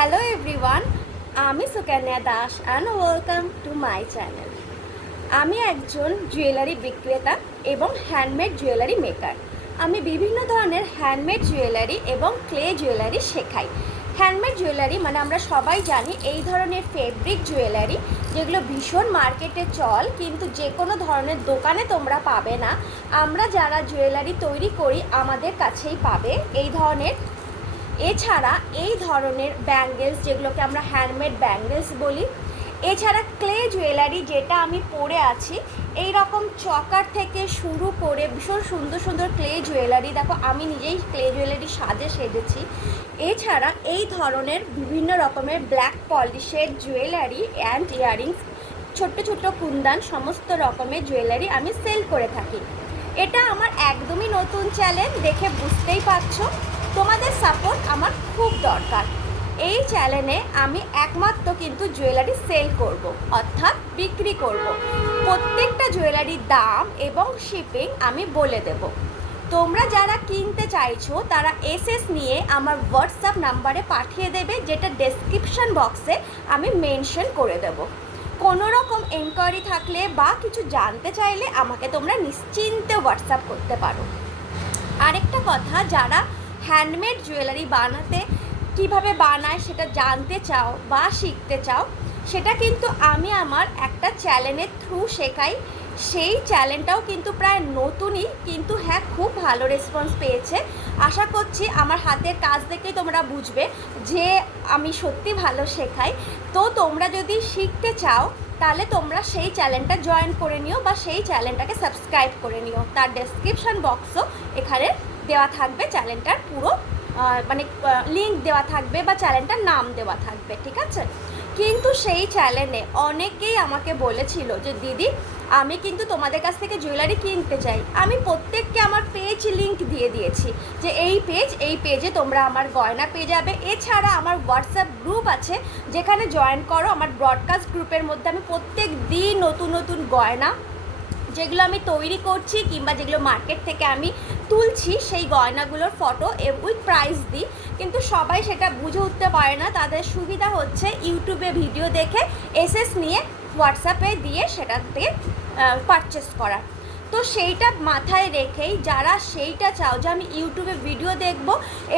Hello everyone, আমি Sukanya Das and welcome to my channel. আমি একজন জুয়েলারি বিক্রেতা এবং হ্যান্ডমেড জুয়েলারি মেকার। আমি বিভিন্ন ধরনের হ্যান্ডমেড জুয়েলারি এবং ক্লে জুয়েলারি শেখাই। হ্যান্ডমেড জুয়েলারি মানে আমরা সবাই জানি এই ধরনের ফেব্রিক জুয়েলারি যেগুলো ভীষণ মার্কেটে চল, কিন্তু যে কোনো ধরনের দোকানে তোমরা পাবে না। আমরা যারা জুয়েলারি তৈরি করি আমাদের কাছেই পাবে এই ধরনের। এছাড়া এই ধরনের ব্যাঙ্গেলস যেগুলোকে আমরা হ্যান্ডমেড ব্যাঙ্গেলস বলি, এছাড়া ক্লে জুয়েলারি যেটা আমি পরে আছি, এই রকম চকার থেকে শুরু করে ভীষণ সুন্দর সুন্দর ক্লে জুয়েলারি, দেখো আমি নিজেই ক্লে জুয়েলারি সেজেছি। এছাড়া এই ধরনের বিভিন্ন রকমের ব্ল্যাক পলিশের জুয়েলারি অ্যান্ড ইয়াররিংস, ছোট্ট ছোট্ট কুন্দান, সমস্ত রকমের জুয়েলারি আমি সেল করে থাকি। এটা আমার একদমই নতুন চ্যানেল, দেখে বুঝতেই পারছো তোমাদের সাপোর্ট আমার খুব দরকার। এই চ্যানেলে আমি একমাত্র কিন্তু জুয়েলারি সেল করব, অর্থাৎ বিক্রি করব। প্রত্যেকটা জুয়েলারির দাম এবং শিপিং আমি বলে দেব। তোমরা যারা কিনতে চাইছো তারা এসএস নিয়ে আমার হোয়াটসঅ্যাপ নাম্বারে পাঠিয়ে দেবে, যেটা ডেসক্রিপশন বক্সে আমি মেনশন করে দেব। কোনো রকম এনকোয়ারি থাকলে বা কিছু জানতে চাইলে আমাকে তোমরা নিশ্চিন্তে হোয়াটসঅ্যাপ করতে পারো। আরেকটা কথা, যারা হ্যান্ডমেড জুয়েলারি বানাতে কিভাবে বানায় সেটা জানতে চাও বা শিখতে চাও, সেটা কিন্তু আমি আমার একটা চ্যানেলের থ্রু শেখাই। সেই চ্যানেলটাও কিন্তু প্রায় নতুনই, কিন্তু হ্যাঁ খুব ভালো রেসপন্স পেয়েছে। আশা করছি আমার হাতের কাজ দেখেই তোমরা বুঝবে যে আমি সত্যি ভালো শেখাই। তো তোমরা যদি শিখতে চাও তাহলে তোমরা সেই চ্যানেলটা জয়েন করে নিও বা সেই চ্যানেলটাকে সাবস্ক্রাইব করে নিও। তার ডেসক্রিপশন বক্সও এখানে দেওয়া থাকবে, চ্যানেলটার পুরো মানে লিঙ্ক দেওয়া থাকবে বা চ্যানেলটার নাম দেওয়া থাকবে, ঠিক আছে? কিন্তু সেই চ্যানেলে অনেকেই আমাকে বলেছিল যে দিদি আমি কিন্তু তোমাদের কাছ থেকে জুয়েলারি কিনতে চাই। আমি প্রত্যেককে আমার পেজ লিঙ্ক দিয়ে দিয়েছি যে এই পেজে তোমরা আমার গয়না পেয়ে যাবে। এছাড়া আমার হোয়াটসঅ্যাপ গ্রুপ আছে, যেখানে জয়েন করো। আমার ব্রডকাস্ট গ্রুপের মধ্যে আমি প্রত্যেক দিন নতুন নতুন গয়না যেগুলো আমি তৈরি করছি কিংবা যেগুলো মার্কেট থেকে আমি তুলছি সেই গয়নাগুলোর ফটো উইথ প্রাইস দিই। কিন্তু সবাই সেটা বুঝে উঠতে পারে না, তাদের সুবিধা হচ্ছে ইউটিউবে ভিডিও দেখে এসএস নিয়ে হোয়াটসঅ্যাপে দিয়ে সেটা থেকে পারচেস করার। তো সেইটা মাথায় রেখেই যারা সেইটা চাও যে আমি ইউটিউবে ভিডিও দেখব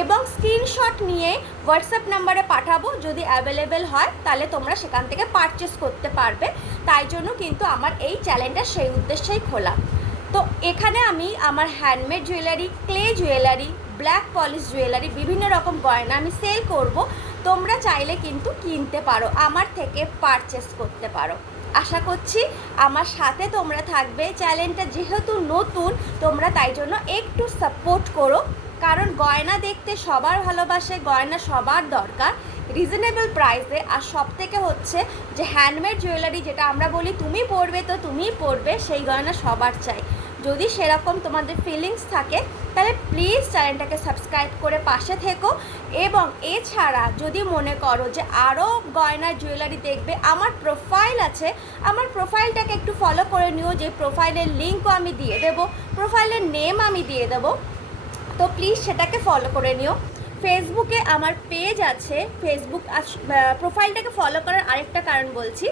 এবং স্ক্রিনশট নিয়ে হোয়াটসঅ্যাপ নাম্বারে পাঠাবো, যদি অ্যাভেলেবেল হয় তাহলে তোমরা সেখান থেকে পারচেস করতে পারবে। তাই জন্য কিন্তু আমার এই চ্যানেলটা সেই উদ্দেশ্যেই খোলা। তো এখানে আমি আমার handmade jewellery, clay jewellery, black polish jewellery, বিভিন্ন রকম গয়না আমি সেল করব। তোমরা চাইলে কিন্তু কিনতে পারো, আমার থেকে পারচেস করতে পারো। আশা করছি আমার সাথে তোমরা থাকবে। চ্যানেলটা যেহেতু নতুন, তোমরা তাই জন্য একটু সাপোর্ট করো, কারণ গয়না দেখতে সবার ভালোবাসে, গয়না সবার দরকার রিজনেবল প্রাইসে। আর সব থেকে হচ্ছে যে হ্যান্ডমেড জুয়েলারি, যেটা আমরা বলি তুমি পরবে তো তুমিই পরবে, সেই গয়না সবার চাই। যদি সেরকম তোমাদের ফিলিংস থাকে তাহলে প্লিজ চ্যানেলটাকে সাবস্ক্রাইব করে পাশে থেকো। এবং এছাড়া যদি মনে করো যে আরও গয়না জুয়েলারি দেখবে, আমার প্রোফাইল আছে, আমার প্রোফাইলটাকে একটু ফলো করে নিও। যে প্রোফাইলের লিঙ্কও আমি দিয়ে দেবো, প্রোফাইলের নেম আমি দিয়ে দেবো, তো প্লিজ সেটাকে ফলো করে নিও। ফেসবুকে আমার পেজ আছে, ফেসবুক প্রোফাইলটাকে ফলো করার আরেকটা কারণ বলছি,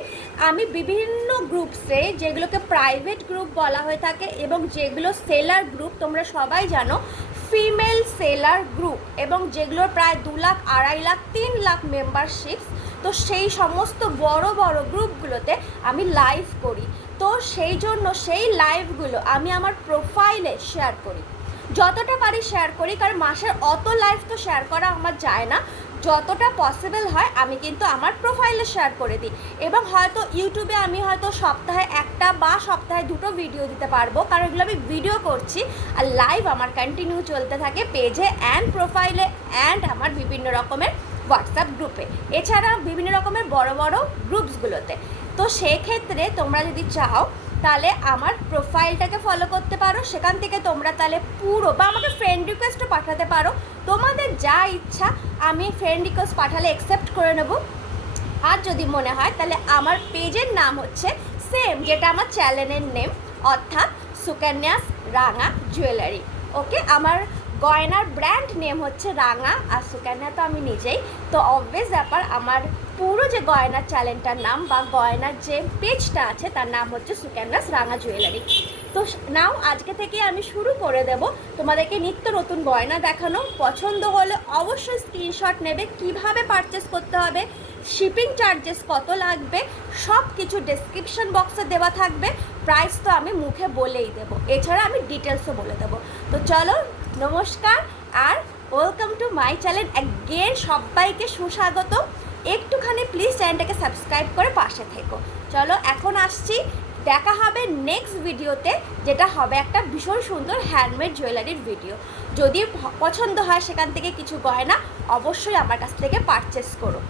আমি বিভিন্ন গ্রুপসে, যেগুলোকে প্রাইভেট গ্রুপ বলা হয়ে থাকে এবং যেগুলো সেলার গ্রুপ, তোমরা সবাই জানো ফিমেল সেলার গ্রুপ, এবং যেগুলোর প্রায় 2 লাখ, 2.5 লাখ, 3 লাখ মেম্বারশিপস, তো সেই সমস্ত বড় বড় গ্রুপগুলোতে আমি লাইভ করি। তো সেই জন্য সেই লাইভগুলো আমি আমার প্রোফাইলে শেয়ার করি, যতটা পারি শেয়ার করি, কারণ মাসের অত লাইভ তো শেয়ার করা আমার যায় না। যতটা পসিবল হয় আমি কিন্তু আমার প্রোফাইলে শেয়ার করে দিই। এবং হয়তো ইউটিউবে আমি হয়তো সপ্তাহে 1টা বা সপ্তাহে 2টো ভিডিও দিতে পারবো, কারণ এগুলো আমি ভিডিও করছি আর লাইভ আমার কন্টিনিউ চলতে থাকে পেজে অ্যান্ড প্রোফাইলে অ্যান্ড আমার বিভিন্ন রকমের হোয়াটসঅ্যাপ গ্রুপে, এছাড়া বিভিন্ন রকমের বড় বড় গ্রুপসগুলোতে। তো সেক্ষেত্রে তোমরা যদি চাও তাহলে আমার প্রোফাইলটাকে ফলো করতে পারো, সেখান থেকে তোমরা তাহলে পুরো, বা আমাকে ফ্রেন্ড রিকোয়েস্টও পাঠাতে পারো, তোমাদের যা ইচ্ছা আমি ফ্রেন্ড রিকোয়েস্ট পাঠালে অ্যাকসেপ্ট করে নেব। আর যদি মনে হয় তাহলে আমার পেজের নাম হচ্ছে সেম যেটা আমার চ্যানেলের নেম, অর্থাৎ সুকন্যাস রাঙা জুয়েলারি। ওকে, আমার গয়নার ব্র্যান্ড নেম হচ্ছে রাঙা, আর সুকন্যা তো আমি নিজেই। তো অবভিয়াস ব্যাপার, আমার পুরো যে গয়নার চ্যানেলটার নাম বা গয়নার যে পেজটা আছে তার নাম হচ্ছে সুকন্যাস রাঙা জুয়েলারি। তো নাও আজকে থেকে আমি শুরু করে দেব তোমাদেরকে নিত্য নতুন গয়না দেখানো। পছন্দ হলে অবশ্যই স্ক্রিনশট নেবে, কিভাবে পারচেস করতে হবে, শিপিং চার্জেস কত লাগবে, সব কিছু ডেসক্রিপশন বক্সে দেওয়া থাকবে। প্রাইস তো আমি মুখে বলেই দেবো, এছাড়া আমি ডিটেলসও বলে দেবো। তো চলো, নমস্কার আর welcome to my channel again. সবাইকে সুস্বাগত। একটুখানি প্লিজ চ্যানেলটাকে সাবস্ক্রাইব করে পাশে থেকো। চলো এখন আসছি, দেখা হবে নেক্সট ভিডিওতে, যেটা হবে একটা ভীষণ সুন্দর হ্যান্ডমেড জুয়েলারির ভিডিও। যদি পছন্দ হয় সেখান থেকে কিছু গয়না অবশ্যই আমার কাছ থেকে পারচেস করো।